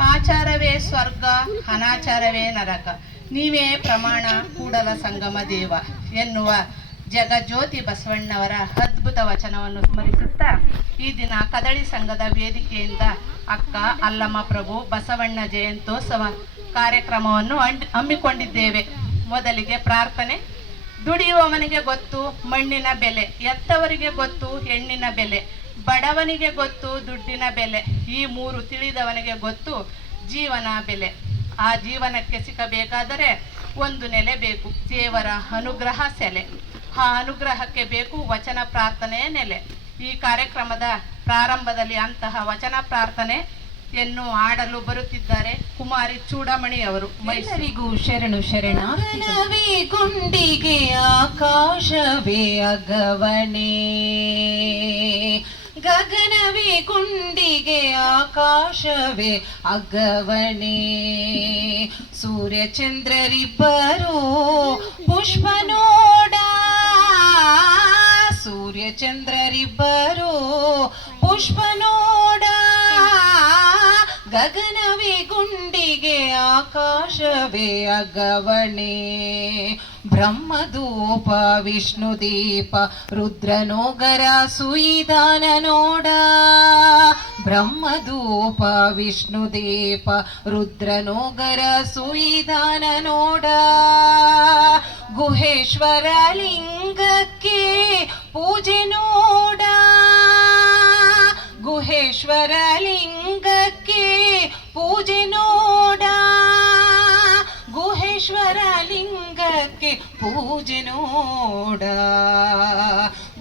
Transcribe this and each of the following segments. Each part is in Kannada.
ಆಚಾರವೇ ಸ್ವರ್ಗ, ಅನಾಚಾರವೇ ನರಕ. ನೀವೇ ಪ್ರಮಾಣ, ಕೂಡಲ ಸಂಗಮ ದೇವ ಎನ್ನುವ ಜಗಜ್ಯೋತಿ ಬಸವಣ್ಣವರ ಅದ್ಭುತ ವಚನವನ್ನು ಸ್ಮರಿಸುತ್ತಾ ಈ ದಿನ ಕದಳಿ ಸಂಘದ ವೇದಿಕೆಯಿಂದ ಅಕ್ಕ, ಅಲ್ಲಮ್ಮ, ಪ್ರಭು, ಬಸವಣ್ಣ ಜಯಂತ್ಯೋತ್ಸವ ಕಾರ್ಯಕ್ರಮವನ್ನು ಹಮ್ಮಿಕೊಂಡಿದ್ದೇವೆ. ಮೊದಲಿಗೆ ಪ್ರಾರ್ಥನೆ. ದುಡಿಯುವವನಿಗೆ ಗೊತ್ತು, ಮಣ್ಣಿನ ಬೆಲೆ. ಎತ್ತವರಿಗೆ ಗೊತ್ತು, ಹೆಣ್ಣಿನ ಬೆಲೆ. ಬಡವನಿಗೆ ಗೊತ್ತು ದುಡ್ಡಿನ ಬೆಲೆ. ಈ ಮೂರು ತಿಳಿದವನಿಗೆ ಗೊತ್ತು ಜೀವನ ಬೆಲೆ. ಆ ಜೀವನಕ್ಕೆ ಸಿಗಬೇಕಾದರೆ ಒಂದು ನೆಲೆ ಬೇಕು ದೇವರ ಅನುಗ್ರಹ ಸೆಲೆ. ಆ ಅನುಗ್ರಹಕ್ಕೆ ಬೇಕು ವಚನ ಪ್ರಾರ್ಥನೆಯ ನೆಲೆ. ಈ ಕಾರ್ಯಕ್ರಮದ ಪ್ರಾರಂಭದಲ್ಲಿ ಅಂತಹ ವಚನ ಪ್ರಾರ್ಥನೆ ಎನ್ನು ಆಡಲು ಬರುತ್ತಿದ್ದಾರೆ ಕುಮಾರಿ ಚೂಡಮಣಿ ಅವರು. ಮೈಸೂರಿಗೂ ಶರಣು ಶರಣಾರ್ಥಿ ಗುಂಡಿಗೆ ಆಕಾಶವೇ ಅಗವಣೆ. ಗಗನವೇ ಕುಂಡಿಗೆ ಆಕಾಶವೇ ಅಗವಣೆ. ಸೂರ್ಯ ಚಂದ್ರರಿಬ್ಬರು ಪುಷ್ಪ ನೋಡ. ಸೂರ್ಯ ಚಂದ್ರರಿಬ್ಬರು ಪುಷ್ಪ ನೋಡ. ಗಗನವೇ ಗುಂಡಿಗೆ, ಆಕಾಶವೇ ಅಗವಣೆ. ಬ್ರಹ್ಮದೂಪ ವಿಷ್ಣುದೀಪ, ರುದ್ರನೋಗರ ಸುಯಿದಾನ ನೋಡ. ಬ್ರಹ್ಮದೂಪ ವಿಷ್ಣುದೀಪ, ರುದ್ರನೋಗರ ಸುಯಿದಾನ ನೋಡ. ಗುಹೇಶ್ವರ ಲಿಂಗಕ್ಕೆ ಪೂಜೆ ನೋಡ. ಗುಹೇಶ್ವರ ಲಿಂಗಕ್ಕೆ ಪೂಜೆ ನೋಡ. ಗುಹೇಶ್ವರ ಲಿಂಗಕ್ಕೆ ಪೂಜೆ ನೋಡ.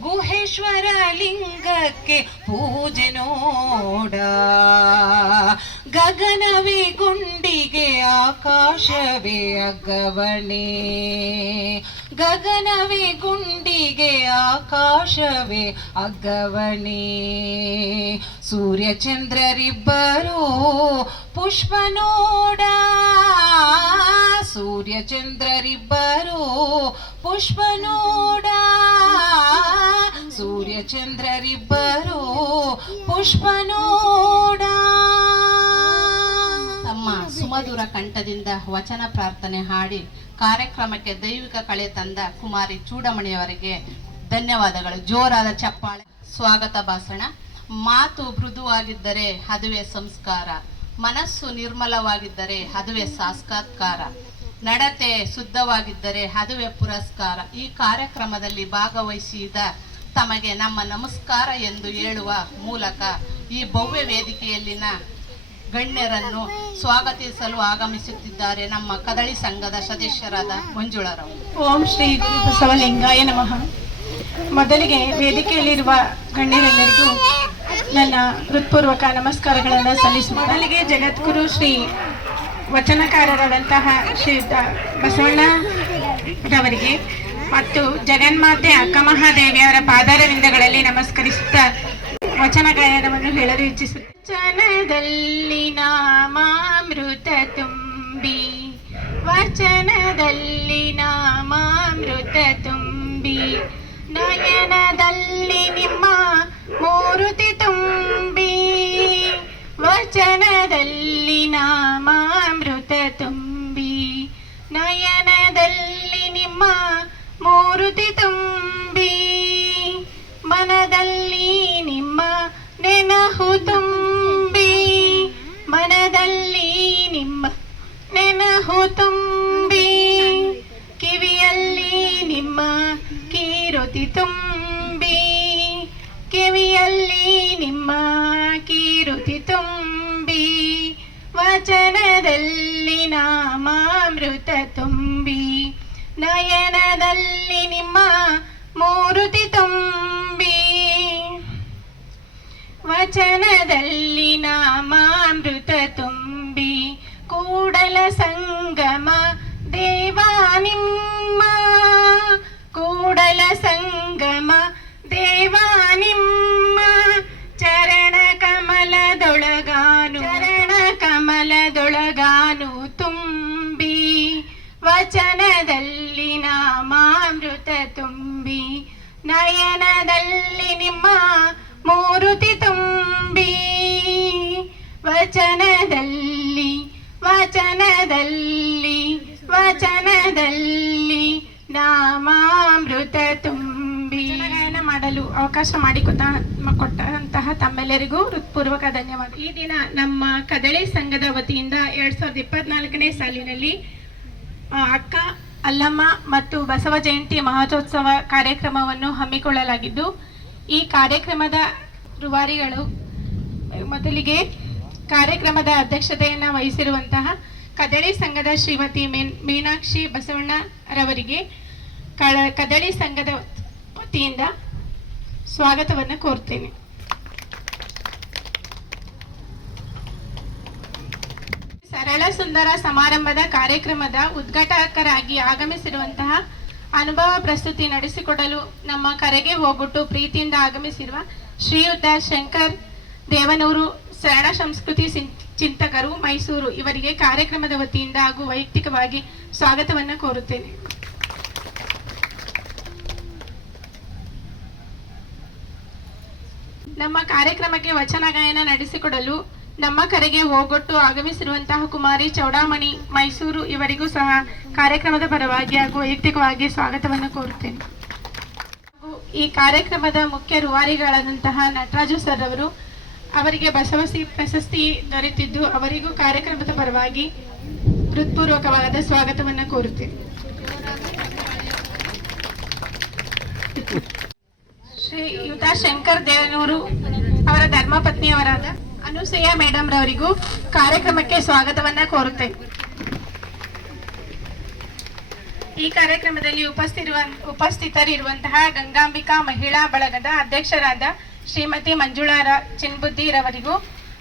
ಗುಹೇಶ್ವರ ಲಿಂಗಕ್ಕೆ ಪೂಜೆ ನೋಡ. ಗಗನವೇ ಗುಂಡಿಗೆ ಆಕಾಶವೇ ಅಗವಣೆ ಗಗನವೇ ಗುಂಡಿಗೆ ಆಕಾಶವೇ ಅಗವಣೆ ಸೂರ್ಯ ಚಂದ್ರರಿಬ್ಬರು ಪುಷ್ಪ ನೋಡ ಸೂರ್ಯ ಚಂದ್ರರಿಬ್ಬರು ಪುಷ್ಪ ನೋಡ ಸೂರ್ಯ ಚಂದ್ರರಿಬ್ಬರು ಪುಷ್ಪ ನೋಡ ಸುಮಧುರ ಕಂಠದಿಂದ ವಚನ ಪ್ರಾರ್ಥನೆ ಹಾಡಿ ಕಾರ್ಯಕ್ರಮಕ್ಕೆ ದೈವಿಕ ಕಳೆ ತಂದ ಕುಮಾರಿ ಚೂಡಮಣಿಯವರಿಗೆ ಧನ್ಯವಾದಗಳು. ಜೋರಾದ ಚಪ್ಪಾಳೆ. ಸ್ವಾಗತ ಭಾಷಣ. ಮಾತು ಮೃದುವಾಗಿದ್ದರೆ ಅದುವೇ ಸಂಸ್ಕಾರ. ಮನಸ್ಸು ನಿರ್ಮಲವಾಗಿದ್ದರೆ ಅದುವೇ ಸಾಕ್ಷಾತ್ಕಾರ. ನಡತೆ ಶುದ್ಧವಾಗಿದ್ದರೆ ಅದುವೇ ಪುರಸ್ಕಾರ. ಈ ಕಾರ್ಯಕ್ರಮದಲ್ಲಿ ಭಾಗವಹಿಸಿದ ತಮಗೆ ನಮ್ಮ ನಮಸ್ಕಾರ ಎಂದು ಹೇಳುವ ಮೂಲಕ ಈ ಭವ್ಯ ವೇದಿಕೆಯಲ್ಲಿನ ಗಣ್ಯರನ್ನು ಸ್ವಾಗತಿಸಲು ಆಗಮಿಸುತ್ತಿದ್ದಾರೆ ನಮ್ಮ ಕದಳಿ ಸಂಘದ ಸದಸ್ಯರಾದ ಮಂಜುಳರವರು ಓಂ ಶ್ರೀ ಬಸವಲಿಂಗಾಯ ನಮಃ. ಮೊದಲಿಗೆ ವೇದಿಕೆಯಲ್ಲಿರುವ ಗಣ್ಯರೆಲ್ಲರಿಗೂ ನನ್ನ ಹೃತ್ಪೂರ್ವಕ ನಮಸ್ಕಾರಗಳನ್ನು ಸಲ್ಲಿಸಿ ಮೊದಲಿಗೆ ಜಗದ್ಗುರು ಶ್ರೀ ವಚನಕಾರರಾದಂತಹ ಶ್ರೀ ಬಸವಣ್ಣರವರಿಗೆ ಮತ್ತು ಜಗನ್ಮಾತೆ ಅಕ್ಕಮಹಾದೇವಿಯವರ ಪಾದಾರವಿಂದಗಳಲ್ಲಿ ನಮಸ್ಕರಿಸುತ್ತಾ ವಚನ ಗಾಯನವನ್ನು ಹೇಳಲು ಇಚ್ಛಿಸುತ್ತೆ ವಚನದಲ್ಲಿ ನಾಮಾಮೃತ ತುಂಬಿ ವಚನದಲ್ಲಿ ನಾಮಾಮೃತ ತುಂಬಿ ನಯನದಲ್ಲಿ ನಿಮ್ಮ ಮೂರುತಿ ತುಂಬಿ ವಚನದಲ್ಲಿ ನಾಮಾಮೃತ ನಾಮಾಮೃತ ತುಂಬಿ ನಯನದಲ್ಲಿ ನಿಮ್ಮ ಮೂರುತಿ ತುಂಬಿ ವಚನದಲ್ಲಿ ನಾಮಾಮೃತ ತುಂಬಿ ಕೂಡಲ ಸಂಗಮ ದೇವ ನಿಮ್ಮ ಕೂಡಲ ಸಂಗಮ ದೇವ ವಚನದಲ್ಲಿ ನಾಮಾಮೃತ ತುಂಬಿ ನಯನದಲ್ಲಿ ನಿಮ್ಮ ಮೂರುತಿ ತುಂಬಿ. ವಚನದಲ್ಲಿ ವಚನದಲ್ಲಿ ವಚನದಲ್ಲಿ ನಾಮಾಮೃತ ತುಂಬಿ. ನಯನ ಮಾಡಲು ಅವಕಾಶ ಮಾಡಿಕೊಟ್ಟ ಕೊಟ್ಟಂತಹ ತಮ್ಮೆಲ್ಲರಿಗೂ ಹೃತ್ಪೂರ್ವಕ ಧನ್ಯವಾದ. ಈ ದಿನ ನಮ್ಮ ಕದಳಿ ಸಂಘದ ವತಿಯಿಂದ ಎರಡ್ ಸಾವಿರದ ಇಪ್ಪತ್ನಾಲ್ಕನೇ ಸಾಲಿನಲ್ಲಿ ಅಕ್ಕ ಅಲ್ಲಮ್ಮ ಮತ್ತು ಬಸವ ಜಯಂತಿ ಮಹೋತ್ಸವ ಕಾರ್ಯಕ್ರಮವನ್ನು ಹಮ್ಮಿಕೊಳ್ಳಲಾಗಿದ್ದು, ಈ ಕಾರ್ಯಕ್ರಮದ ರೂವಾರಿಗಳು, ಮೊದಲಿಗೆ ಕಾರ್ಯಕ್ರಮದ ಅಧ್ಯಕ್ಷತೆಯನ್ನು ವಹಿಸಿರುವಂತಹ ಕದಳಿ ಸಂಘದ ಶ್ರೀಮತಿ ಮೇನ್, ಮೀನಾಕ್ಷಿ ಬಸವಣ್ಣರವರಿಗೆ ಕಳ, ಕದಳಿ ಸಂಘದ ವತಿಯಿಂದ ಸ್ವಾಗತವನ್ನು ಕೋರ್ತೇನೆ. ಸರಳ ಸುಂದರ ಸಮಾರಂಭದ ಕಾರ್ಯಕ್ರಮದ ಉದ್ಘಾಟಕರಾಗಿ ಆಗಮಿಸಿರುವಂತಹ ಅನುಭವ ಪ್ರಸ್ತುತಿ ನಡೆಸಿಕೊಡಲು ನಮ್ಮ ಕರೆಗೆ ಹೋಗ್ಬಿಟ್ಟು ಪ್ರೀತಿಯಿಂದ ಆಗಮಿಸಿರುವ ಶ್ರೀಯುತ ಶಂಕರ್ ದೇವನೂರು ಸರಳ ಸಂಸ್ಕೃತಿ ಚಿಂತಕರು ಮೈಸೂರು ಇವರಿಗೆ ಕಾರ್ಯಕ್ರಮದ ವತಿಯಿಂದ ಹಾಗೂ ವೈಯಕ್ತಿಕವಾಗಿ ಸ್ವಾಗತವನ್ನು ಕೋರುತ್ತೇನೆ. ನಮ್ಮ ಕಾರ್ಯಕ್ರಮಕ್ಕೆ ವಚನ ಗಾಯನ ನಡೆಸಿಕೊಡಲು ನಮ್ಮ ಕರೆಗೆ ಹೋಗೊಟ್ಟು ಆಗಮಿಸಿರುವಂತಹ ಕುಮಾರಿ ಚೌಡಾಮಣಿ ಮೈಸೂರು ಇವರಿಗೂ ಸಹ ಕಾರ್ಯಕ್ರಮದ ಪರವಾಗಿ ಹಾಗೂ ವೈಯಕ್ತಿಕವಾಗಿ ಸ್ವಾಗತವನ್ನು ಕೋರುತ್ತೇನೆ. ಈ ಕಾರ್ಯಕ್ರಮದ ಮುಖ್ಯ ರುವಾರಿಗಳಾದಂತಹ ನಟರಾಜು ಸರ್ ಅವರು, ಅವರಿಗೆ ಬಸವಸಿ ಪ್ರಶಸ್ತಿ ದೊರೆತಿದ್ದು ಅವರಿಗೂ ಕಾರ್ಯಕ್ರಮದ ಪರವಾಗಿ ಹೃತ್ಪೂರ್ವಕವಾದ ಸ್ವಾಗತವನ್ನು ಕೋರುತ್ತೇನೆ. ಶ್ರೀಯುತ ಶಂಕರ್ ದೇವನೂರು ಅವರ ಧರ್ಮಪತ್ನಿಯವರಾದ ಅನುಸೂಯ ಮೇಡಮ್ ರವರಿಗೂ ಕಾರ್ಯಕ್ರಮಕ್ಕೆ ಸ್ವಾಗತವನ್ನ ಕೋರುತ್ತೆ ಈ ಕಾರ್ಯಕ್ರಮದಲ್ಲಿ ಉಪಸ್ಥಿರುವ ಉಪಸ್ಥಿತರಿರುವಂತಹ ಗಂಗಾಂಬಿಕಾ ಮಹಿಳಾ ಬಳಗದ ಅಧ್ಯಕ್ಷರಾದ ಶ್ರೀಮತಿ ಮಂಜುಳಾರ ಚಿನ್ಬುದ್ದಿರವರಿಗೂ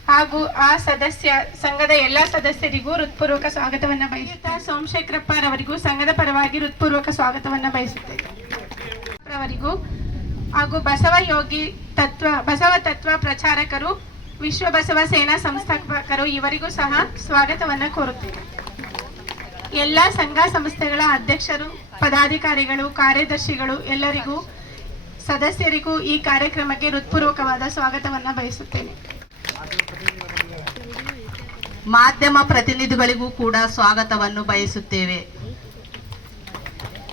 ಹಾಗೂ ಆ ಸದಸ್ಯ ಸಂಘದ ಎಲ್ಲ ಸದಸ್ಯರಿಗೂ ಹೃತ್ಪೂರ್ವಕ ಸ್ವಾಗತವನ್ನ ಬಯಸುತ್ತಾ ಸೋಮಶೇಖರಪ್ಪರವರಿಗೂ ಸಂಘದ ಪರವಾಗಿ ಹೃತ್ಪೂರ್ವಕ ಸ್ವಾಗತವನ್ನ ಬಯಸುತ್ತೇವೆ ಹಾಗೂ ಬಸವ ಯೋಗಿ ತತ್ವ ಬಸವ ತತ್ವ ಪ್ರಚಾರಕರು ವಿಶ್ವ ಬಸವ ಸೇನಾ ಸಂಸ್ಥಾಪಕರು ಇವರಿಗೂ ಸಹ ಸ್ವಾಗತವನ್ನ ಕೋರುತ್ತೇವೆ ಎಲ್ಲ ಸಂಘ ಸಂಸ್ಥೆಗಳ ಅಧ್ಯಕ್ಷರು, ಪದಾಧಿಕಾರಿಗಳು, ಕಾರ್ಯದರ್ಶಿಗಳು, ಎಲ್ಲರಿಗೂ, ಸದಸ್ಯರಿಗೂ ಈ ಕಾರ್ಯಕ್ರಮಕ್ಕೆ ಹೃತ್ಪೂರ್ವಕವಾದ ಸ್ವಾಗತವನ್ನ ಬಯಸುತ್ತೇನೆ. ಮಾಧ್ಯಮ ಪ್ರತಿನಿಧಿಗಳಿಗೂ ಕೂಡ ಸ್ವಾಗತವನ್ನು ಬಯಸುತ್ತೇವೆ.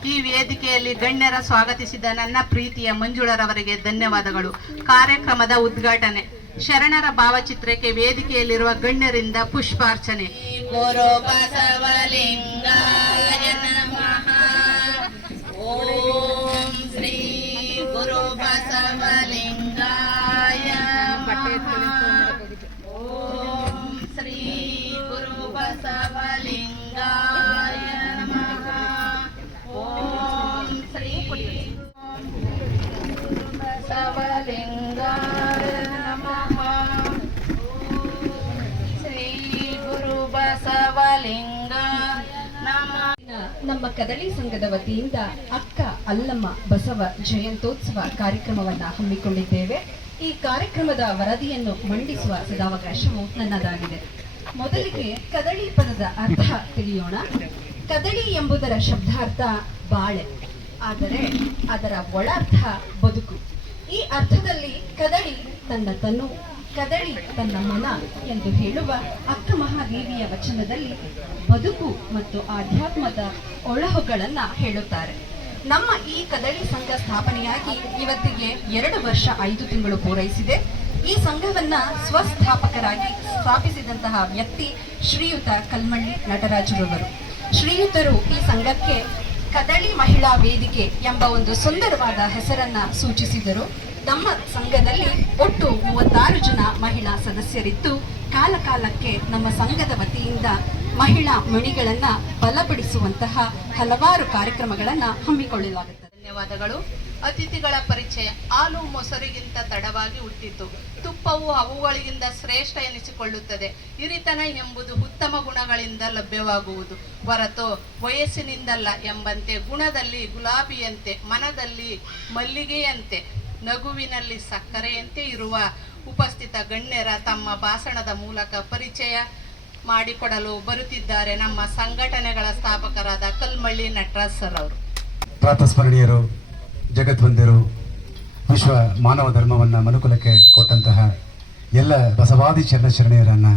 ಈ ವೇದಿಕೆಯಲ್ಲಿ ಗಣ್ಯರ ಸ್ವಾಗತಿಸಿದ ನನ್ನ ಪ್ರೀತಿಯ ಮಂಜುಳರವರಿಗೆ ಧನ್ಯವಾದಗಳು. ಕಾರ್ಯಕ್ರಮದ ಉದ್ಘಾಟನೆ. ಶರಣರ ಭಾವಚಿತ್ರಕ್ಕೆ ವೇದಿಕೆಯಲ್ಲಿರುವ ಗಣ್ಯರಿಂದ ಪುಷ್ಪಾರ್ಚನೆ. ಓಂ ಶ್ರೀ ಗುರು ಬಸವಲಿಂಗಾಯ ನಮ್ಮ ಕದಳಿ ಸಂಘದ ವತಿಯಿಂದ ಅಕ್ಕ ಅಲ್ಲಮ್ಮ ಬಸವ ಜಯಂತೋತ್ಸವ ಕಾರ್ಯಕ್ರಮವನ್ನು ಹಮ್ಮಿಕೊಂಡಿದ್ದೇವೆ. ಈ ಕಾರ್ಯಕ್ರಮದ ವರದಿಯನ್ನು ಮಂಡಿಸುವ ಸದಾವಕಾಶವು ನನ್ನದಾಗಿದೆ. ಮೊದಲಿಗೆ ಕದಳಿ ಪದದ ಅರ್ಥ ತಿಳಿಯೋಣ. ಕದಳಿ ಎಂಬುದರ ಶಬ್ದಾರ್ಥ ಬಾಳೆ, ಆದರೆ ಅದರ ಒಳಾರ್ಥ ಬದುಕು. ಈ ಅರ್ಥದಲ್ಲಿ ಕದಳಿ ತನ್ನ ತನು ಕದಳಿ ತನ್ನ ಮನ ಎಂದು ಹೇಳುವ ಅಕ್ಕ ಮಹಾದೇವಿಯ ವಚನದಲ್ಲಿ ಬದುಕು ಮತ್ತು ಆಧ್ಯಾತ್ಮದ ಒಳಹುಗಳನ್ನ ಹೇಳುತ್ತಾರೆ. ನಮ್ಮ ಈ ಕದಳಿ ಸಂಘ ಸ್ಥಾಪನೆಯಾಗಿ ಇವತ್ತಿಗೆ ಎರಡು ವರ್ಷ ಐದು ತಿಂಗಳು ಪೂರೈಸಿದೆ. ಈ ಸಂಘವನ್ನ ಸ್ವಸ್ಥಾಪಕರಾಗಿ ಸ್ಥಾಪಿಸಿದಂತಹ ವ್ಯಕ್ತಿ ಶ್ರೀಯುತ ಕಲ್ಮಳ್ಳಿ ನಟರಾಜರವರು. ಶ್ರೀಯುತರು ಈ ಸಂಘಕ್ಕೆ ಕದಳಿ ಮಹಿಳಾ ವೇದಿಕೆ ಎಂಬ ಒಂದು ಸುಂದರವಾದ ಹೆಸರನ್ನ ಸೂಚಿಸಿದರು. ನಮ್ಮ ಸಂಘದಲ್ಲಿ ಒಟ್ಟು ಮೂವತ್ತಾರು ಜನ ಮಹಿಳಾ ಸದಸ್ಯರಿದ್ದು, ಕಾಲಕಾಲಕ್ಕೆ ನಮ್ಮ ಸಂಘದ ವತಿಯಿಂದ ಮಹಿಳಾ ಮಣಿಗಳನ್ನ ಬಲಪಡಿಸುವಂತಹ ಹಲವಾರು ಕಾರ್ಯಕ್ರಮಗಳನ್ನ ಹಮ್ಮಿಕೊಳ್ಳಲಾಗುತ್ತದೆ. ಧನ್ಯವಾದಗಳು. ಅತಿಥಿಗಳ ಪರಿಚಯ. ಹಾಲು ಮೊಸರಿಗಿಂತ ತಡವಾಗಿ ಹುಟ್ಟಿತು ತುಪ್ಪವು ಅವುಗಳಿಗಿಂತ ಶ್ರೇಷ್ಠ ಎನಿಸಿಕೊಳ್ಳುತ್ತದೆ. ಹಿರಿತನ ಎಂಬುದು ಉತ್ತಮ ಗುಣಗಳಿಂದ ಲಭ್ಯವಾಗುವುದು. ಹೊರತು ವಯಸ್ಸಿನಿಂದಲ್ಲ ಎಂಬಂತೆ ಗುಣದಲ್ಲಿ ಗುಲಾಬಿಯಂತೆ, ಮನದಲ್ಲಿ ಮಲ್ಲಿಗೆಯಂತೆ ನಗುವಿನಲ್ಲಿ ಸಕ್ಕರೆಯಂತೆ ಇರುವ ಉಪಸ್ಥಿತ ಗಣ್ಯರ ತಮ್ಮ ಭಾಷಣದ ಮೂಲಕ ಪರಿಚಯ ಮಾಡಿಕೊಡಲು ಬರುತ್ತಿದ್ದಾರೆ ನಮ್ಮ ಸಂಘಟನೆಗಳ ಸ್ಥಾಪಕರಾದ ಕಲ್ಮಳ್ಳಿ ನಟರಾಜ್ ಸರ್ ಅವರು. ಪ್ರಾತಸ್ಮರಣೀಯರು, ಜಗದ್ವಂದ್ಯರು, ವಿಶ್ವ ಮಾನವ ಧರ್ಮವನ್ನು ಮನುಕುಲಕ್ಕೆ ಕೊಟ್ಟಂತಹ ಎಲ್ಲ ಬಸವಾದಿ ಚರಣಶರಣೀಯರನ್ನು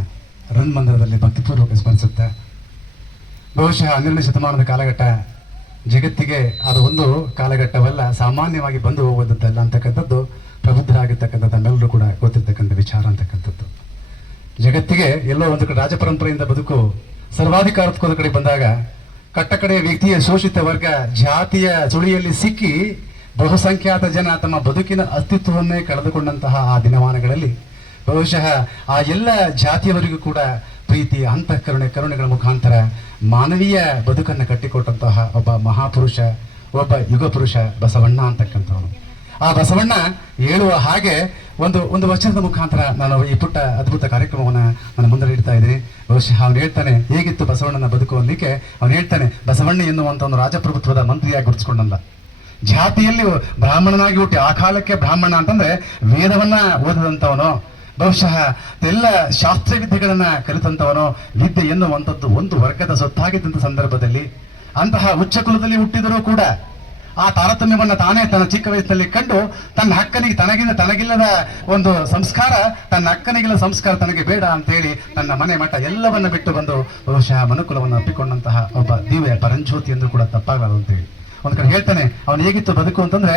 ರನ್ಮಂದಿರದಲ್ಲಿ ಭಕ್ತಿಪೂರ್ವಕ ಸ್ಮರಿಸುತ್ತೆ, ಬಹುಶಃ ಹನ್ನೆರಡನೇ ಶತಮಾನದ ಕಾಲಘಟ್ಟ ಜಗತ್ತಿಗೆ ಅದು ಒಂದು ಕಾಲಘಟ್ಟವಲ್ಲ, ಸಾಮಾನ್ಯವಾಗಿ ಬಂದು ಹೋಗುವುದಲ್ಲ ಅಂತಕ್ಕಂಥದ್ದು ಪ್ರಬುದ್ಧರಾಗಿರ್ತಕ್ಕಂಥ ತಮ್ಮೆಲ್ಲರೂ ಕೂಡ ಗೊತ್ತಿರ್ತಕ್ಕಂಥ ವಿಚಾರ ಅಂತಕ್ಕಂಥದ್ದು. ಜಗತ್ತಿಗೆ ಎಲ್ಲೋ ಒಂದು ಕಡೆ ರಾಜಪರಂಪರೆಯಿಂದ ಬದುಕು ಸರ್ವಾಧಿಕಾರದ ಕಡೆ ಬಂದಾಗ, ಕಟ್ಟಕಡೆಯ ವ್ಯಕ್ತಿಯ ಶೋಷಿತ ವರ್ಗ, ಜಾತಿಯ ಸುಳಿಯಲ್ಲಿ ಸಿಕ್ಕಿ ಬಹುಸಂಖ್ಯಾತ ಜನ ತಮ್ಮ ಬದುಕಿನ ಅಸ್ತಿತ್ವವನ್ನೇ ಕಳೆದುಕೊಂಡಂತಹ ಆ ದಿನಮಾನಗಳಲ್ಲಿ, ಬಹುಶಃ ಆ ಎಲ್ಲ ಜಾತಿಯವರಿಗೂ ಕೂಡ ಪ್ರೀತಿ ಅಂತಃಕರುಣೆ ಕರುಣೆಗಳ ಮುಖಾಂತರ ಮಾನವೀಯ ಬದುಕನ್ನು ಕಟ್ಟಿಕೊಟ್ಟಂತಹ ಒಬ್ಬ ಮಹಾಪುರುಷ, ಒಬ್ಬ ಯುಗ ಪುರುಷ ಬಸವಣ್ಣ ಅಂತಕ್ಕಂಥವನು. ಆ ಬಸವಣ್ಣ ಹೇಳುವ ಹಾಗೆ ಒಂದು ಒಂದು ವಚನದ ಮುಖಾಂತರ ನಾನು ಈ ಪುಟ್ಟ ಅದ್ಭುತ ಕಾರ್ಯಕ್ರಮವನ್ನು ನಾನು ಮುಂದೆ ಇಡ್ತಾ ಇದ್ದೀನಿ. ಬಹುಶಃ ಅವನು ಹೇಳ್ತಾನೆ, ಹೇಗಿತ್ತು ಬಸವಣ್ಣನ ಬದುಕು? ಅನ್ನಲಿಕ್ಕೆ ಅವನು ಹೇಳ್ತಾನೆ, ಬಸವಣ್ಣ ಎನ್ನುವಂಥ ಒಂದು ರಾಜಪ್ರಭುತ್ವದ ಮಂತ್ರಿಯಾಗಿ ಗುರುತಿಸ್ಕೊಂಡಲ್ಲ ಜಾತಿಯಲ್ಲಿ ಬ್ರಾಹ್ಮಣನಾಗಿ ಹುಟ್ಟಿ ಆ ಕಾಲಕ್ಕೆ ಬ್ರಾಹ್ಮಣ ಅಂತಂದ್ರೆ ವೇದವನ್ನ ಓದಿದಂಥವನು ಬಹುಶಃ ಎಲ್ಲ ಶಾಸ್ತ್ರ ವಿದ್ಯೆಗಳನ್ನ ಕಲಿತಂತವನು ವಿದ್ಯೆ ಎನ್ನುವಂಥದ್ದು ಒಂದು ವರ್ಗದ ಸೊತ್ತಾಗಿದ್ದಂಥ ಸಂದರ್ಭದಲ್ಲಿ ಅಂತಹ ಉಚ್ಚ ಕುಲದಲ್ಲಿ ಹುಟ್ಟಿದರೂ ಕೂಡ ಆ ತಾರತಮ್ಯವನ್ನು ತಾನೇ ತನ್ನ ಚಿಕ್ಕ ವಯಸ್ಸಿನಲ್ಲಿ ಕಂಡು ತನ್ನ ಅಕ್ಕನಿಗೆ ತನಗಿಂದ ತನಗಿಲ್ಲದ ಒಂದು ಸಂಸ್ಕಾರ, ತನ್ನ ಅಕ್ಕನಿಗಿಲ್ಲ ಸಂಸ್ಕಾರ ತನಗೆ ಬೇಡ ಅಂತ ಹೇಳಿ ತನ್ನ ಮನೆ ಮಠ ಎಲ್ಲವನ್ನ ಬಿಟ್ಟು ಬಂದು ಬಹುಶಃ ಮನುಕುಲವನ್ನು ಅಪ್ಪಿಕೊಂಡಂತಹ ಒಬ್ಬ ದಿವ್ಯ ಪರಂಜ್ಯೋತಿ ಎಂದು ಕೂಡ ತಪ್ಪಾಗಲ್ಲ ಅಂತೇಳಿ ಒಂದ್ ಕಡೆ ಹೇಳ್ತಾನೆ, ಅವನು ಹೇಗಿತ್ತು ಬದುಕು ಅಂತಂದ್ರೆ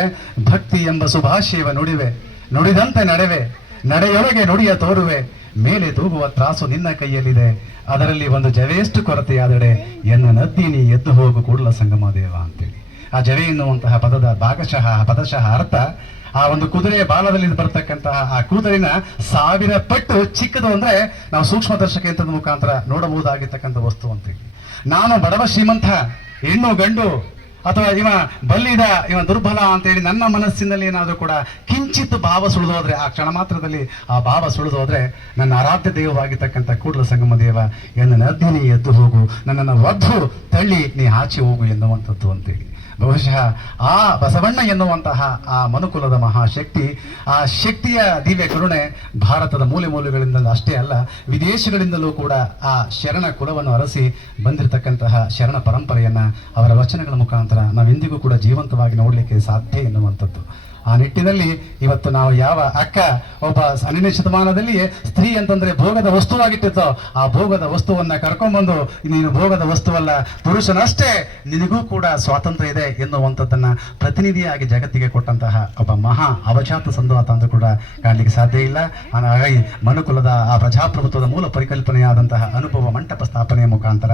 ಭಕ್ತಿ ಎಂಬ ಸುಭಾಷೆಯವ ನುಡಿವೆ, ನುಡಿದಂತೆ ನಡೆವೆ. ನಡೆಯೊಳಗೆ ನುಡಿಯ ತೋರುವೆ, ಮೇಲೆ ತೂಗುವ ತ್ರಾಸು ನಿನ್ನ ಕೈಯಲ್ಲಿದೆ. ಅದರಲ್ಲಿ ಒಂದು ಜವೆಯಷ್ಟು ಕೊರತೆಯಾದಡೆ ಎನ್ನ ನೀ ಎದ್ದು ಹೋಗು ಕೂಡಲ ಸಂಗಮ ದೇವ ಅಂತೇಳಿ. ಆ ಜವೆ ಎನ್ನುವಂತಹ ಪದದ ಭಾಗಶಃ, ಪದಶಃ ಅರ್ಥ ಆ ಒಂದು ಕುದುರೆಯ ಬಾಲದಲ್ಲಿ ಬರ್ತಕ್ಕಂತಹ ಆ ಕೂದಲಿನ ಸಾವಿರ ಪಟ್ಟು ಚಿಕ್ಕದು ಅಂದ್ರೆ ನಾವು ಸೂಕ್ಷ್ಮ ದರ್ಶಕ ಯಂತ್ರದ ಮುಖಾಂತರ ನೋಡಬಹುದಾಗಿರ್ತಕ್ಕಂಥ ವಸ್ತು ಅಂತೇಳಿ. ನಾನು ಬಡವ ಶ್ರೀಮಂತ, ಹೆಣ್ಣು ಗಂಡು ಅಥವಾ ಇವ ಬಲ್ಲಿದ ಇವ ದುರ್ಬಲ ಅಂತೇಳಿ ನನ್ನ ಮನಸ್ಸಿನಲ್ಲಿ ಏನಾದರೂ ಕೂಡ ಕಿಂಚಿತ್ ಭಾವ ಸುಳಿದೋದ್ರೆ, ಆ ಕ್ಷಣ ಮಾತ್ರದಲ್ಲಿ ಆ ಭಾವ ಸುಳಿದೋದ್ರೆ ನನ್ನ ಆರಾಧ್ಯ ದೈವವಾಗಿರ್ತಕ್ಕಂಥ ಕೂಡಲ ಸಂಗಮ ದೇವ ಎನ್ನ ನದಿನಿ ಎದ್ದು ಹೋಗು, ನನ್ನನ್ನು ವಧು ತಳ್ಳಿ ನೀ ಆಚೆ ಹೋಗು ಎನ್ನುವಂಥದ್ದು ಅಂತೇಳಿ. ಬಹುಶಃ ಆ ಬಸವಣ್ಣ ಎನ್ನುವಂತಹ ಆ ಮನುಕುಲದ ಮಹಾಶಕ್ತಿ, ಆ ಶಕ್ತಿಯ ದಿವ್ಯ ಕರುಣೆ ಭಾರತದ ಮೂಲೆ ಮೂಲೆಗಳಿಂದಲೂ ಅಷ್ಟೇ ಅಲ್ಲ, ವಿದೇಶಗಳಿಂದಲೂ ಕೂಡ ಆ ಶರಣ ಕುಲವನ್ನು ಅರಸಿ ಬಂದಿರತಕ್ಕಂತಹ ಶರಣ ಪರಂಪರೆಯನ್ನು ಅವರ ವಚನಗಳ ಮುಖಾಂತರ ನಾವೆಂದಿಗೂ ಕೂಡ ಜೀವಂತವಾಗಿ ನೋಡಲಿಕ್ಕೆ ಸಾಧ್ಯ ಎನ್ನುವಂಥದ್ದು. ಆ ನಿಟ್ಟಿನಲ್ಲಿ ಇವತ್ತು ನಾವು ಯಾವ ಅಕ್ಕ, ಒಬ್ಬ ಹನ್ನೆ ಶತಮಾನದಲ್ಲಿ ಸ್ತ್ರೀ ಅಂತಂದ್ರೆ ಭೋಗದ ವಸ್ತುವಾಗಿಟ್ಟಿತ್ತೋ ಆ ಭೋಗದ ವಸ್ತುವನ್ನ ಕರ್ಕೊಂಡ್ಬಂದು ನೀನು ಭೋಗದ ವಸ್ತುವಲ್ಲ, ಪುರುಷನಷ್ಟೇ ನಿನಗೂ ಕೂಡ ಸ್ವಾತಂತ್ರ್ಯ ಇದೆ ಎನ್ನುವಂಥದ್ದನ್ನ ಪ್ರತಿನಿಧಿಯಾಗಿ ಜಗತ್ತಿಗೆ ಕೊಟ್ಟಂತಹ ಒಬ್ಬ ಮಹಾ ಅವಜಾತ ಸಂಧಾತ ಅಂತ ಕೂಡ ಕಾಣಲಿಕ್ಕೆ ಸಾಧ್ಯ ಇಲ್ಲ. ಹಾಗಾಗಿ ಮನುಕುಲದ ಆ ಪ್ರಜಾಪ್ರಭುತ್ವದ ಮೂಲ ಪರಿಕಲ್ಪನೆಯಾದಂತಹ ಅನುಭವ ಮಂಟಪ ಸ್ಥಾಪನೆಯ ಮುಖಾಂತರ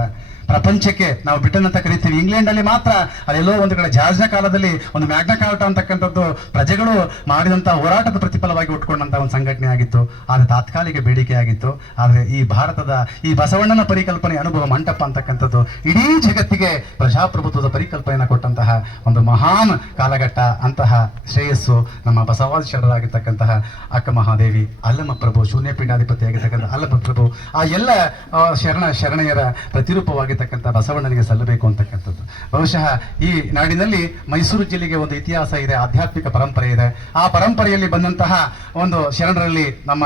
ಪ್ರಪಂಚಕ್ಕೆ ನಾವು ಬ್ರಿಟನ್ ಅಂತ ಕರಿತೀವಿ. ಇಂಗ್ಲೆಂಡ್ ಅಲ್ಲಿ ಮಾತ್ರ ಅಲ್ಲೆಲ್ಲೋ ಒಂದು ಕಡೆ ಜಾರ್ಜ್ನ ಕಾಲದಲ್ಲಿ ಒಂದು ಮ್ಯಾಗ್ನಾ ಕಾರ್ಟ ಅಂತಕ್ಕಂಥದ್ದು ಪ್ರಜೆಗಳು ಮಾಡಿದಂತಹ ಹೋರಾಟದ ಪ್ರತಿಫಲವಾಗಿ ಉಟ್ಕೊಂಡಂತಹ ಒಂದು ಸಂಘಟನೆ ಆಗಿತ್ತು. ಆದರೆ ತಾತ್ಕಾಲಿಕ ಬೇಡಿಕೆ ಆಗಿತ್ತು. ಆದರೆ ಈ ಭಾರತದ ಈ ಬಸವಣ್ಣನ ಪರಿಕಲ್ಪನೆ ಅನುಭವ ಮಂಟಪ ಅಂತಕ್ಕಂಥದ್ದು ಇಡೀ ಜಗತ್ತಿಗೆ ಪ್ರಜಾಪ್ರಭುತ್ವದ ಪರಿಕಲ್ಪನೆಯನ್ನು ಕೊಟ್ಟಂತಹ ಒಂದು ಮಹಾನ್ ಕಾಲಘಟ್ಟ ಅಂತಹ ಶ್ರೇಯಸ್ಸು ನಮ್ಮ ಬಸವಾದಿಶರಾಗಿರ್ತಕ್ಕಂತಹ ಅಕ್ಕ ಮಹಾದೇವಿ ಅಲ್ಲಮ್ಮ ಪ್ರಭು ಶೂನ್ಯ ಪೀಠಾಧಿಪತಿಯಾಗಿರ್ತಕ್ಕಂಥ ಅಲ್ಲಮ್ಮ ಪ್ರಭು, ಆ ಎಲ್ಲ ಶರಣ ಶರಣೆಯರ ಪ್ರತಿರೂಪವಾಗಿರ್ತಕ್ಕಂಥ ಬಸವಣ್ಣನಿಗೆ ಸಲ್ಲಬೇಕು ಅಂತಕ್ಕಂಥದ್ದು. ಬಹುಶಃ ಈ ನಾಡಿನಲ್ಲಿ ಮೈಸೂರು ಜಿಲ್ಲೆಗೆ ಒಂದು ಇತಿಹಾಸ ಇದೆ, ಆಧ್ಯಾತ್ಮಿಕ ಪರಂಪರೆ ಇದೆ. ಆ ಪರಂಪರೆಯಲ್ಲಿ ಬಂದಂತಹ ಒಂದು ಶರಣರಲ್ಲಿ ನಮ್ಮ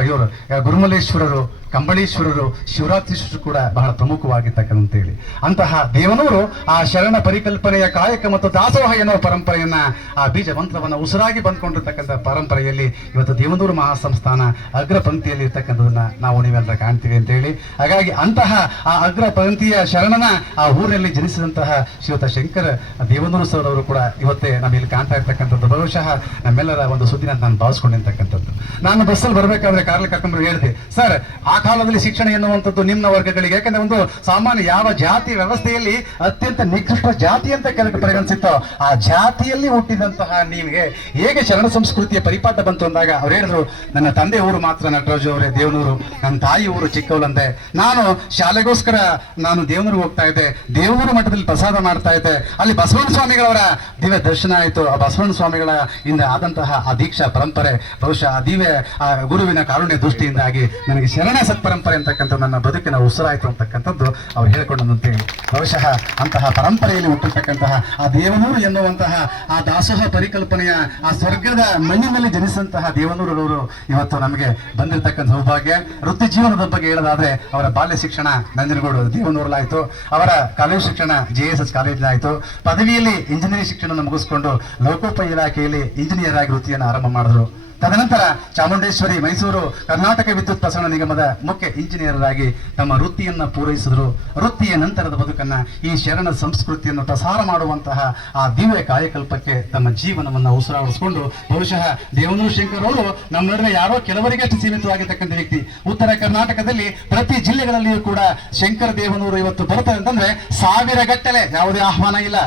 ಇವರು ಗುರುಮಲ್ಲೇಶ್ವರರು ಕಂಬಳೇಶ್ವರರು ಶಿವರಾತ್ರೀಶ್ವರರು ಕೂಡ ಬಹಳ ಪ್ರಮುಖವಾಗಿರ್ತಕ್ಕಂಥೇಳಿ. ಅಂತಹ ದೇವನೂರು ಆ ಶರಣ ಪರಿಕಲ್ಪನೆಯ ಕಾಯಕ ಮತ್ತು ದಾಸೋಹ ಎನ್ನುವ ಪರಂಪರೆಯನ್ನ ಆ ಬೀಜ ಮಂತ್ರವನ್ನು ಉಸಿರಾಗಿ ಬಂದ್ಕೊಂಡಿರ್ತಕ್ಕಂಥ ಪರಂಪರೆಯಲ್ಲಿ ಇವತ್ತು ದೇವನೂರು ಮಹಾಸಂಸ್ಥಾನ ಅಗ್ರ ಪಂಕ್ತಿಯಲ್ಲಿ ಇರ್ತಕ್ಕಂಥದನ್ನ ನಾವು ನೀವೆಲ್ಲ ಕಾಣ್ತೀವಿ ಅಂತ ಹೇಳಿ ಹಾಗಾಗಿ ಅಂತಹ ಆ ಅಗ್ರ ಪಂಕ್ತಿಯ ಶರಣನ ಆ ಊರಿನಲ್ಲಿ ಜನಿಸಿದಂತಹ ಶಿವತ ಶಂಕರ ದೇವನೂರು ಸರ್ ಕೂಡ ಇವತ್ತೇ ನಮ್ಮಲ್ಲಿ ಕಾಣ್ತಾ ಇರ್ತಕ್ಕಂಥದ್ದು. ಬಹುಶಃ ನಮ್ಮೆಲ್ಲರ ಒಂದು ಸುದ್ದಿನ ನಾನು ಭಾವಿಸ್ಕೊಂಡಿರ್ತಕ್ಕಂಥದ್ದು. ನಾನು ಬಸ್ಸಲ್ಲಿ ಬರಬೇಕಾದ್ರೆ ಕಾರ್ಲಿ ಕರ್ಕೊಂಡು ಹೇಳಿದೆ, ಸರ್ ಕಾಲದಲ್ಲಿ ಶಿಕ್ಷಣ ಎನ್ನುವಂಥದ್ದು ನಿಮ್ನ ವರ್ಗಗಳಿಗೆ. ಯಾಕಂದ್ರೆ ಒಂದು ಸಾಮಾನ್ಯ ಯಾವ ಜಾತಿ ವ್ಯವಸ್ಥೆಯಲ್ಲಿ ಅತ್ಯಂತ ನಿಕೃಷ್ಟ ಜಾತಿ ಅಂತ ಕೆಲವು ಪರಿಗಣಿಸಿತ್ತು, ಆ ಜಾತಿಯಲ್ಲಿ ಹುಟ್ಟಿದಂತಹ ನಿಮಗೆ ಹೇಗೆ ಶರಣ ಸಂಸ್ಕೃತಿಯ ಪರಿಪಾಠ ಬಂತು ಅಂದಾಗ ಅವ್ರು ಹೇಳಿದ್ರು, ನನ್ನ ತಂದೆ ಊರು ಮಾತ್ರ ನಟರಾಜು ಅವರೇ, ದೇವನೂರು. ನನ್ನ ತಾಯಿ ಊರು ಚಿಕ್ಕವಲಂದೆ ನಾನು ಶಾಲೆಗೋಸ್ಕರ ನಾನು ದೇವನೂರು ಹೋಗ್ತಾ ಇದ್ದೆ. ದೇವನೂರು ಮಠದಲ್ಲಿ ಪ್ರಸಾದ ಮಾಡ್ತಾ ಇದ್ದೆ. ಅಲ್ಲಿ ಬಸವಣ್ಣ ಸ್ವಾಮಿಗಳವರ ದಿವ್ಯ ದರ್ಶನ ಆಯಿತು. ಆ ಬಸವಣ್ಣ ಸ್ವಾಮಿಗಳ ಇಂದ ಆದಂತಹ ಆ ದೀಕ್ಷಾ ಪರಂಪರೆ, ಬಹುಶಃ ಆ ದಿವ್ಯ, ಆ ಗುರುವಿನ ಕಾರುಣ್ಯ ದೃಷ್ಟಿಯಿಂದಾಗಿ ನನಗೆ ಶರಣ ಸತ್ಪರಂಪರೆ ಅಂತಕ್ಕಂಥ ನನ್ನ ಬದುಕಿನ ಉಸಿರಾಯಿತು ಅಂತಕ್ಕಂಥದ್ದು ಅವ್ರು ಹೇಳ್ಕೊಂಡಂತೇಳಿ ಬಹುಶಃ ಅಂತಹ ಪರಂಪರೆಯಲ್ಲಿ ಹುಟ್ಟಿರ್ತಕ್ಕಂತಹ ಆ ದೇವನೂರು ಎನ್ನುವಂತಹ ಆ ದಾಸೋಹ ಪರಿಕಲ್ಪನೆಯ ಆ ಸ್ವರ್ಗದ ಮಣ್ಣಿನಲ್ಲಿ ಜನಿಸಿದಂತಹ ದೇವನೂರವರು ಇವತ್ತು ನಮಗೆ ಬಂದಿರತಕ್ಕಂಥ ಸೌಭಾಗ್ಯ. ವೃತ್ತಿ ಜೀವನದ ಬಗ್ಗೆ ಹೇಳೋದಾದ್ರೆ ಅವರ ಬಾಲ್ಯ ಶಿಕ್ಷಣ ನಂಜನಗೂಡು ದೇವನೂರಲ್ಲಾಯಿತು. ಅವರ ಕಾಲೇಜು ಶಿಕ್ಷಣ ಜೆ ಎಸ್ ಎಸ್ ಕಾಲೇಜಿನಾಯಿತು ಪದವಿಯಲ್ಲಿ ಇಂಜಿನಿಯರಿಂಗ್ ಶಿಕ್ಷಣ ಮುಗಿಸ್ಕೊಂಡು ಲೋಕೋಪ ಇಲಾಖೆಯಲ್ಲಿ ಇಂಜಿನಿಯರ್ ಆಗಿ ವೃತ್ತಿಯನ್ನು ಆರಂಭ ಮಾಡಿದ್ರು. ತದನಂತರ ಚಾಮುಂಡೇಶ್ವರಿ, ಮೈಸೂರು, ಕರ್ನಾಟಕ ವಿದ್ಯುತ್ ಪ್ರಸರಣ ನಿಗಮದ ಮುಖ್ಯ ಇಂಜಿನಿಯರ್ ಆಗಿ ತಮ್ಮ ವೃತ್ತಿಯನ್ನು ಪೂರೈಸಿದ್ರು. ವೃತ್ತಿಯ ನಂತರದ ಬದುಕನ್ನ ಈ ಶರಣ ಸಂಸ್ಕೃತಿಯನ್ನು ಪ್ರಸಾರ ಮಾಡುವಂತಹ ಆ ದಿವ್ಯ ಕಾಯಕಲ್ಪಕ್ಕೆ ತಮ್ಮ ಜೀವನವನ್ನ ಉಸಿರಾಡಿಸಿಕೊಂಡು, ಬಹುಶಃ ದೇವನೂರು ಶಂಕರ್ ಅವರು ನಮ್ಮ ನಡುವೆ ಯಾರೋ ಕೆಲವರಿಗಷ್ಟು ಸೀಮಿತವಾಗಿರ್ತಕ್ಕಂಥ ವ್ಯಕ್ತಿ. ಉತ್ತರ ಕರ್ನಾಟಕದಲ್ಲಿ ಪ್ರತಿ ಜಿಲ್ಲೆಗಳಲ್ಲಿಯೂ ಕೂಡ ಶಂಕರ ದೇವನೂರು ಇವತ್ತು ಬರುತ್ತಾರೆ ಅಂತಂದ್ರೆ ಸಾವಿರ ಗಟ್ಟಲೆ. ಯಾವುದೇ ಆಹ್ವಾನ ಇಲ್ಲ,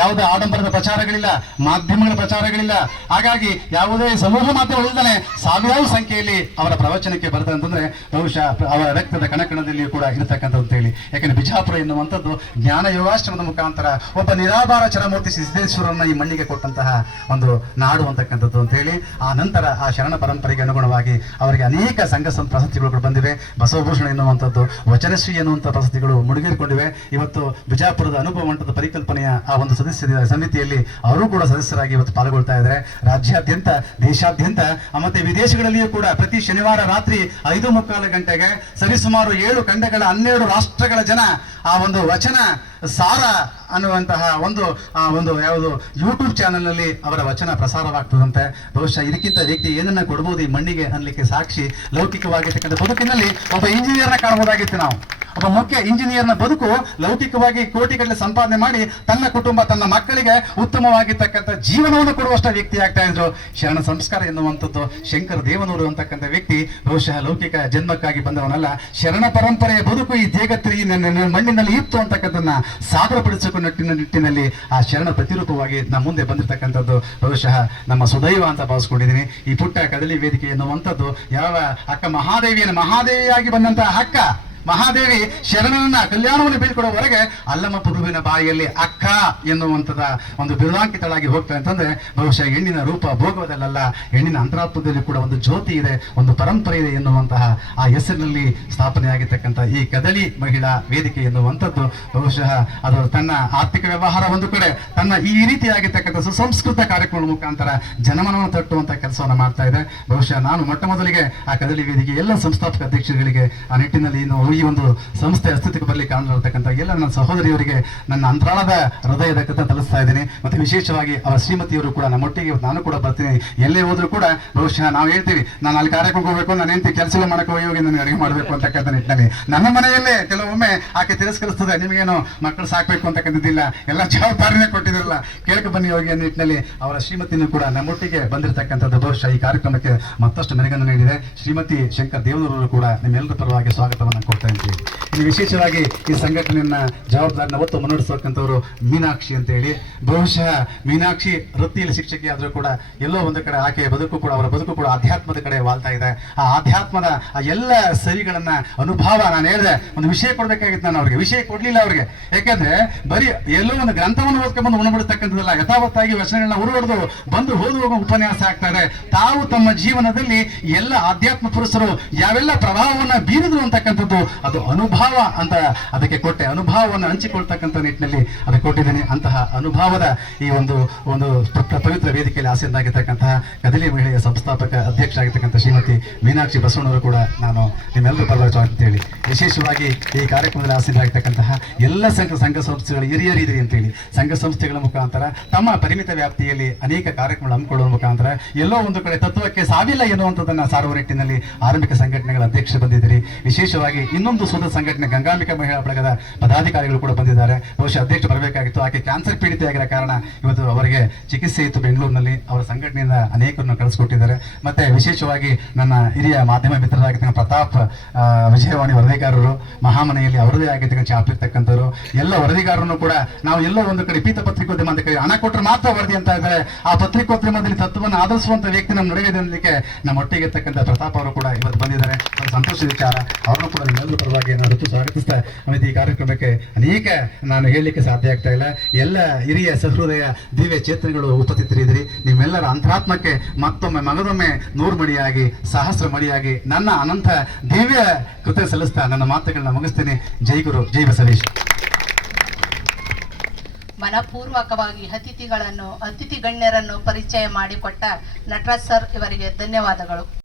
ಯಾವುದೇ ಆಡಂಬರದ ಪ್ರಚಾರಗಳಿಲ್ಲ, ಮಾಧ್ಯಮಗಳ ಪ್ರಚಾರಗಳಿಲ್ಲ. ಹಾಗಾಗಿ ಯಾವುದೇ ಸಮೂಹ ಮಾಧ್ಯಮಗಳಿಲ್ಲದೆ ಸಾವಿರಾರು ಸಂಖ್ಯೆಯಲ್ಲಿ ಅವರ ಪ್ರವಚನಕ್ಕೆ ಬರ್ತದೆ ಅಂತಂದ್ರೆ ಬಹುಶಃ ಅವರ ರಕ್ತದ ಕಣಕಣದಲ್ಲಿಯೂ ಕೂಡ ಇರತಕ್ಕಂಥದ್ದು ಅಂತ ಹೇಳಿ. ಯಾಕಂದ್ರೆ ಬಿಜಾಪುರ ಎನ್ನುವಂಥದ್ದು ಜ್ಞಾನ ಯೋಗಾಶ್ರಮದ ಮುಖಾಂತರ ಒಬ್ಬ ನಿರಾಧಾರ ಚರಮೂರ್ತಿ ಸಿದ್ದೇಶ್ವರನ ಈ ಮಣ್ಣಿಗೆ ಕೊಟ್ಟಂತಹ ಒಂದು ನಾಡು ಅಂತಕ್ಕಂಥದ್ದು ಅಂತ ಹೇಳಿ. ಆ ನಂತರ ಆ ಶರಣ ಪರಂಪರೆಗೆ ಅನುಗುಣವಾಗಿ ಅವರಿಗೆ ಅನೇಕ ಸಂಘ ಕೂಡ ಬಂದಿವೆ. ಬಸವಭೂಷಣ ಎನ್ನುವಂಥದ್ದು ವಚನಶ್ರೀ ಎನ್ನುವಂಥ ಪ್ರಶಸ್ತಿಗಳು ಮುಡಿಗೇರಿಕೊಂಡಿವೆ. ಇವತ್ತು ಬಿಜಾಪುರದ ಅನುಭವ ಮಂಟದ ಪರಿಕಲ್ಪನೆಯ ಆ ಒಂದು ಸದಸ್ಯ ಸಮಿತಿಯಲ್ಲಿ ಅವರು ಕೂಡ ಸದಸ್ಯರಾಗಿ ಇವತ್ತು ಪಾಲ್ಗೊಳ್ತಾ ಇದ್ದಾರೆ. ರಾಜ್ಯಾದ್ಯಂತ, ದೇಶಾದ್ಯಂತ ಮತ್ತೆ ವಿದೇಶಗಳಲ್ಲಿಯೂ ಕೂಡ ಪ್ರತಿ ಶನಿವಾರ ರಾತ್ರಿ ಐದು ಮುಕ್ಕಾಲು ಗಂಟೆಗೆ ಸರಿಸುಮಾರು ಏಳು ಖಂಡಗಳ ಹನ್ನೆರಡು ರಾಷ್ಟ್ರಗಳ ಜನ ಆ ಒಂದು ವಚನ ಸಾರ ಅನ್ನುವಂತಹ ಒಂದು, ಆ ಒಂದು ಯಾವುದು ಯೂಟ್ಯೂಬ್ ಚಾನೆಲ್ನಲ್ಲಿ ಅವರ ವಚನ ಪ್ರಸಾರವಾಗ್ತದಂತೆ. ಬಹುಶಃ ಇದಕ್ಕಿಂತ ವ್ಯಕ್ತಿ ಏನನ್ನ ಕೊಡ್ಬೋದು ಈ ಮಣ್ಣಿಗೆ ಅನ್ನಲಿಕ್ಕೆ ಸಾಕ್ಷಿ ಲೌಕಿಕವಾಗಿರ್ತಕ್ಕಂಥ ಬದುಕಿನಲ್ಲಿ ಒಬ್ಬ ಇಂಜಿನಿಯರ್ನ ಕಾಣಬಹುದಾಗಿತ್ತು ನಾವು. ಒಬ್ಬ ಮುಖ್ಯ ಇಂಜಿನಿಯರ್ನ ಬದುಕು ಲೌಕಿಕವಾಗಿ ಕೋಟಿಗಟ್ಟಲೆ ಸಂಪಾದನೆ ಮಾಡಿ ತನ್ನ ಕುಟುಂಬ, ತನ್ನ ಮಕ್ಕಳಿಗೆ ಉತ್ತಮವಾಗಿರ್ತಕ್ಕಂಥ ಜೀವನವನ್ನು ಕೊಡುವಷ್ಟ ವ್ಯಕ್ತಿ ಆಗ್ತಾ ಇದ್ರು. ಶರಣ ಸಂಸ್ಕಾರ ಎನ್ನುವಂಥದ್ದು ಶಂಕರ ದೇವನೂರು ಅಂತಕ್ಕಂಥ ವ್ಯಕ್ತಿ ಬಹುಶಃ ಲೌಕಿಕ ಜನ್ಮಕ್ಕಾಗಿ ಬಂದವನಲ್ಲ. ಶರಣ ಪರಂಪರೆಯ ಬದುಕು ಈ ದೇಗತ್ರಿ ಈ ನನ್ನ- ನನ್ನ ಮಣ್ಣಿನಲ್ಲಿ ಇತ್ತು ಅಂತಕ್ಕಂಥದ್ದನ್ನ ಸಾದರಪಡಿಸಿಕೊಂಡ ನಿಟ್ಟಿನ ನಿಟ್ಟಿನಲ್ಲಿ ಆ ಶರಣ ಪ್ರತಿರೂಪವಾಗಿ ನಮ್ಮ ಮುಂದೆ ಬಂದಿರತಕ್ಕಂಥದ್ದು. ಬಹುಶಃ ನಮ್ಮ ಸುದೈವ ಅಂತ ಭಾವಿಸ್ಕೊಂಡಿದ್ದೀನಿ. ಈ ಪುಟ್ಟ ಕದಲಿ ವೇದಿಕೆ ಎನ್ನುವಂಥದ್ದು ಯಾವ ಅಕ್ಕ ಮಹಾದೇವಿಯನ್ನು ಮಹಾದೇವಿಯಾಗಿ ಬಂದಂತಹ ಅಕ್ಕ? ಮಹಾದೇವಿ ಶರಣನನ್ನ ಕಲ್ಯಾಣವನ್ನು ಬೀಳ್ಕೊಡೋವರೆಗೆ ಅಲ್ಲಮ್ಮ ಪ್ರಭುವಿನ ಬಾಯಿಯಲ್ಲಿ ಅಕ್ಕ ಎನ್ನುವಂಥದ ಒಂದು ಬಿರುದಾಂಕಿತಳಾಗಿ ಹೋಗ್ತಾರೆ ಅಂತಂದ್ರೆ ಬಹುಶಃ ಹೆಣ್ಣಿನ ರೂಪ ಭೋಗವದಲ್ಲ ಹೆಣ್ಣಿನ ಅಂತರಾತ್ಮದಲ್ಲಿ ಕೂಡ ಒಂದು ಜ್ಯೋತಿ ಇದೆ, ಒಂದು ಪರಂಪರೆ ಇದೆ ಎನ್ನುವಂತಹ ಆ ಹೆಸರಿನಲ್ಲಿ ಸ್ಥಾಪನೆಯಾಗಿರ್ತಕ್ಕಂಥ ಈ ಕದಳಿ ಮಹಿಳಾ ವೇದಿಕೆ ಎನ್ನುವಂಥದ್ದು. ಬಹುಶಃ ಅದು ತನ್ನ ಆರ್ಥಿಕ ವ್ಯವಹಾರ ಒಂದು ಕಡೆ, ತನ್ನ ಈ ರೀತಿಯಾಗಿರ್ತಕ್ಕಂಥ ಸುಸಂಸ್ಕೃತ ಕಾರ್ಯಕ್ರಮದ ಮುಖಾಂತರ ಜನಮನವನ್ನು ತಟ್ಟುವಂತ ಕೆಲಸವನ್ನು ಮಾಡ್ತಾ ಇದೆ. ಬಹುಶಃ ನಾನು ಮೊಟ್ಟ ಮೊದಲಿಗೆ ಆ ಕದಲಿ ವೇದಿಕೆ ಎಲ್ಲ ಸಂಸ್ಥಾಪಕ ಅಧ್ಯಕ್ಷರುಗಳಿಗೆ ಆ ನಿಟ್ಟಿನಲ್ಲಿ ಇನ್ನು ಈ ಒಂದು ಸಂಸ್ಥೆ ಅಸ್ತಿತ್ವಕ್ಕೆ ಬರಲಿಕ್ಕೆ ಕಾರಣವಾಗಿರ್ತಕ್ಕಂಥ ಎಲ್ಲ ನನ್ನ ಸಹೋದರಿಯವರಿಗೆ ನನ್ನ ಅಂತರಾಳದ ಹೃದಯದ ಕಥೆ ತಲಿಸ್ತಾ ಇದ್ದೀನಿ. ಮತ್ತೆ ವಿಶೇಷವಾಗಿ ಅವರ ಶ್ರೀಮತಿಯವರು ಕೂಡ ನಮ್ಮೊಟ್ಟಿಗೆ ನಾನು ಕೂಡ ಬರ್ತೀನಿ. ಎಲ್ಲೇ ಹೋದರೂ ಕೂಡ ಬಹುಶಃ ನಾವು ಹೇಳ್ತೀವಿ, ನಾನು ಅಲ್ಲಿ ಕಾರ್ಯಕ್ರಮಕ್ಕೆ ಹೋಗಬೇಕು, ನಾನು ಹೆಂಡತಿ ಕೆಲಸ ಮಾಡಕ್ಕೆ ಹೋಗಿ ಹೋಗಿ ನನಗೆ ಅಡುಗೆ ಮಾಡಬೇಕು ಅಂತಕ್ಕಂಥ ನಿಟ್ಟಿನಲ್ಲಿ. ನನ್ನ ಮನೆಯಲ್ಲೇ ಕೆಲವೊಮ್ಮೆ ಆಕೆ ತಿರಸ್ಕರಿಸ್ತದೆ, ನಿಮಗೇನು ಮಕ್ಕಳು ಸಾಕ್ಬೇಕು ಅಂತಕ್ಕಂಥದ್ದಿಲ್ಲ, ಎಲ್ಲ ಜವಾಬ್ದಾರಿನೇ ಕೊಟ್ಟಿದ್ರಲ್ಲ, ಕೇಳಕ್ಕೆ ಬನ್ನಿ ಹೋಗಿ ನಿಟ್ಟಿನಲ್ಲಿ ಅವರ ಶ್ರೀಮತಿನೂ ಕೂಡ ನಮ್ಮೊಟ್ಟಿಗೆ ಬಂದಿರತಕ್ಕಂಥದ್ದು ಬಹುಶಃ ಈ ಕಾರ್ಯಕ್ರಮಕ್ಕೆ ಮತ್ತಷ್ಟು ಮೆರುಗನ್ನು ನೀಡಿದೆ. ಶ್ರೀಮತಿ ಶಂಕರ್ ದೇವನೂರವರು ಕೂಡ ನಿಮ್ಮೆಲ್ಲರ ಪರವಾಗಿ ಸ್ವಾಗತವನ್ನು ಇದ್ದೀವಿ. ಇನ್ನು ವಿಶೇಷವಾಗಿ ಈ ಸಂಘಟನೆಯನ್ನ ಜವಾಬ್ದಾರಿನ ಒತ್ತು ಮುನ್ನಡೆಸತಕ್ಕಂಥವ್ರು ಮೀನಾಕ್ಷಿ ಅಂತ ಹೇಳಿ ಬಹುಶಃ ಮೀನಾಕ್ಷಿ ವೃತ್ತಿಯಲ್ಲಿ ಶಿಕ್ಷಕಿ ಆದರೂ ಕೂಡ ಎಲ್ಲೋ ಒಂದು ಕಡೆ ಆಕೆಯ ಬದುಕು ಕೂಡ ಅವರ ಬದುಕು ಕೂಡ ಅಧ್ಯಾತ್ಮದ ಕಡೆ ವಾಲ್ತಾ ಇದೆ. ಆ ಅಧ್ಯಾತ್ಮದ ಆ ಎಲ್ಲ ಸರಿಗಳನ್ನ ಅನುಭವ ನಾನು ಹೇಳಿದೆ, ಒಂದು ವಿಷಯ ಕೊಡ್ಬೇಕಾಗಿತ್ತು ನಾನು ಅವ್ರಿಗೆ. ವಿಷಯ ಕೊಡ್ಲಿಲ್ಲ ಅವ್ರಿಗೆ. ಯಾಕಂದ್ರೆ ಬರೀ ಎಲ್ಲೋ ಒಂದು ಗ್ರಂಥವನ್ನು ಓದ್ಕೊಂಡ್ಬಂದು ಉಣಬಿಡ್ತಕ್ಕಂಥದ್ದಲ್ಲ ಯಥಾವತ್ತಾಗಿ ವಚನಗಳನ್ನ ಉರುವಡ್ದು ಬಂದು ಓದು ಹೋಗೋ ಉಪನ್ಯಾಸ ಆಗ್ತಾರೆ ತಾವು ತಮ್ಮ ಜೀವನದಲ್ಲಿ ಎಲ್ಲ ಆಧ್ಯಾತ್ಮ ಪುರುಷರು ಯಾವೆಲ್ಲ ಪ್ರಭಾವವನ್ನ ಬೀರಿದ್ರು ಅಂತಕ್ಕಂಥದ್ದು ಅದು ಅನುಭವ ಅಂತ ಅದಕ್ಕೆ ಕೊಟ್ಟೆ. ಅನುಭವವನ್ನು ಹಂಚಿಕೊಳ್ತಕ್ಕಂಥ ನಿಟ್ಟಿನಲ್ಲಿ ಅದಕ್ಕೆ ಕೊಟ್ಟಿದ್ದೇನೆ. ಅಂತಹ ಅನುಭವದ ಈ ಒಂದು ಒಂದು ಪವಿತ್ರ ವೇದಿಕೆಯಲ್ಲಿ ಆಸೀನರಾಗಿರ್ತಕ್ಕಂತಹ ಕದಲಿ ಮಹಿಳೆಯ ಸಂಸ್ಥಾಪಕ ಅಧ್ಯಕ್ಷ ಆಗಿರ್ತಕ್ಕಂಥ ಶ್ರೀಮತಿ ಮೀನಾಕ್ಷಿ ಬಸವಣ್ಣವರು ಕೂಡ ನಾನು ನಿಮ್ಮೆಲ್ಲರೂ ಪರವಾಗಿ ಹೇಳಿ ವಿಶೇಷವಾಗಿ ಈ ಕಾರ್ಯಕ್ರಮದಲ್ಲಿ ಆಸೀನರಾಗಿರ್ತಕ್ಕಂತಹ ಎಲ್ಲ ಸಂಘ ಸಂಘ ಸಂಸ್ಥೆಗಳ ಅಂತ ಅಂತೇಳಿ, ಸಂಘ ಸಂಸ್ಥೆಗಳ ಮುಖಾಂತರ, ತಮ್ಮ ಪರಿಮಿತ ವ್ಯಾಪ್ತಿಯಲ್ಲಿ ಅನೇಕ ಕಾರ್ಯಕ್ರಮಗಳು ಹಮ್ಮಿಕೊಳ್ಳುವ ಮುಖಾಂತರ ಎಲ್ಲೋ ಒಂದು ಕಡೆ ತತ್ವಕ್ಕೆ ಸಾವಿಲ್ಲ ಎನ್ನುವಂಥದ್ದನ್ನು ಸಾರುವ ನಿಟ್ಟಿನಲ್ಲಿ ಆರಂಭಿಕ ಸಂಘಟನೆಗಳ ಅಧ್ಯಕ್ಷ ಬಂದಿದ್ದೀರಿ. ವಿಶೇಷವಾಗಿ ಇನ್ನೊಂದು ಸ್ವಂತ ಸಂಘಟನೆ ಗಂಗಾಂಬಿಕಾ ಮಹಿಳಾ ಬಳಗದ ಪದಾಧಿಕಾರಿಗಳು ಕೂಡ ಬಂದಿದ್ದಾರೆ. ಬಹುಶಃ ಅಧ್ಯಕ್ಷ ಬರಬೇಕಾಗಿತ್ತು. ಆಕೆ ಕ್ಯಾನ್ಸರ್ ಪೀಡಿತೆಯಾಗಿರೋ ಕಾರಣ ಇವತ್ತು ಅವರಿಗೆ ಚಿಕಿತ್ಸೆ ಇತ್ತು ಬೆಂಗಳೂರಿನಲ್ಲಿ. ಅವರ ಸಂಘಟನೆಯಿಂದ ಅನೇಕರನ್ನು ಕಳಿಸ್ಕೊಟ್ಟಿದ್ದಾರೆ. ಮತ್ತೆ ವಿಶೇಷವಾಗಿ ನನ್ನ ಹಿರಿಯ ಮಾಧ್ಯಮ ಮಿತ್ರರಾಗಿರ್ತಕ್ಕಂಥ ಪ್ರತಾಪ್ ವಿಜಯವಾಣಿ ವರದಿಗಾರರು, ಮಹಾಮನೆಯಲ್ಲಿ ಅವರದೇ ಆಗಿರ್ತಕ್ಕಂಥ ಚಾಪ್ ಇರ್ತಕ್ಕಂಥವ್ರು ಎಲ್ಲ ವರದಿಗಾರರನ್ನು ಕೂಡ ನಾವು ಎಲ್ಲ ಒಂದು ಕಡೆ ಪೀತ ಪತ್ರಿಕೋದ್ಯಮ ಅಂತ ಕಡೆ ಹಣ ಕೊಟ್ಟರೆ ಮಾತ್ರ ವರದಿ ಅಂತ ಇದ್ದಾರೆ ಆ ಪತ್ರಿಕೋದ್ಯಮದಲ್ಲಿ ತತ್ವವನ್ನು ಆಧರಿಸುವಂತ ವ್ಯಕ್ತಿ ನಮ್ಮ ನಡುವೆ ಅನ್ನಲಿಕ್ಕೆ ನಮ್ಮ ಒಟ್ಟಿಗೆ ಇರ್ತಕ್ಕಂಥ ಪ್ರತಾಪ್ ಅವರು ಕೂಡ ಇವತ್ತು ಬಂದಿದ್ದಾರೆ. ಸಂತೋಷ ವಿಚಾರ. ಅವರನ್ನು ಕೂಡ ನಿಮ್ಮೆಲ್ಲರ ಪರವಾಗಿ ನಾನು ಋತು ಸ್ವಾಗತಿಸ್ತಾ ಆಮೇಲೆ ಈ ಕಾರ್ಯಕ್ರಮಕ್ಕೆ ಅನೇಕ ನಾನು ಹೇಳಲಿಕ್ಕೆ ಸಾಧ್ಯ ಆಗ್ತಾ ಇಲ್ಲ. ಎಲ್ಲ ಹಿರಿಯ ಸಹೃದಯ ದಿವ್ಯ ಚೇತನಗಳು ಉಪಸ್ಥಿತರಿದ್ದೀರಿ. ನಿಮ್ಮೆಲ್ಲರ ಅಂತರಾತ್ಮಕ್ಕೆ ಮತ್ತೊಮ್ಮೆ ಮಗದೊಮ್ಮೆ ನೂರು ಮಡಿಯಾಗಿ ಸಹಸ್ರ ಮಡಿಯಾಗಿ ನನ್ನ ಅನಂತ ದಿವ್ಯ ಕೃತ್ಯ ಸಲ್ಲಿಸ್ತಾ ನನ್ನ ಮಾತುಗಳನ್ನ ಮುಗಿಸ್ತೇನೆ. ಜೈ ಗುರು, ಜೈ ಬಸವೇಶ್. ಮನಪೂರ್ವಕವಾಗಿ ಅತಿಥಿಗಳನ್ನು, ಅತಿಥಿ ಗಣ್ಯರನ್ನು ಪರಿಚಯ ಮಾಡಿಕೊಟ್ಟ ನಟರಾಜ್ ಸರ್ ಇವರಿಗೆ ಧನ್ಯವಾದಗಳು.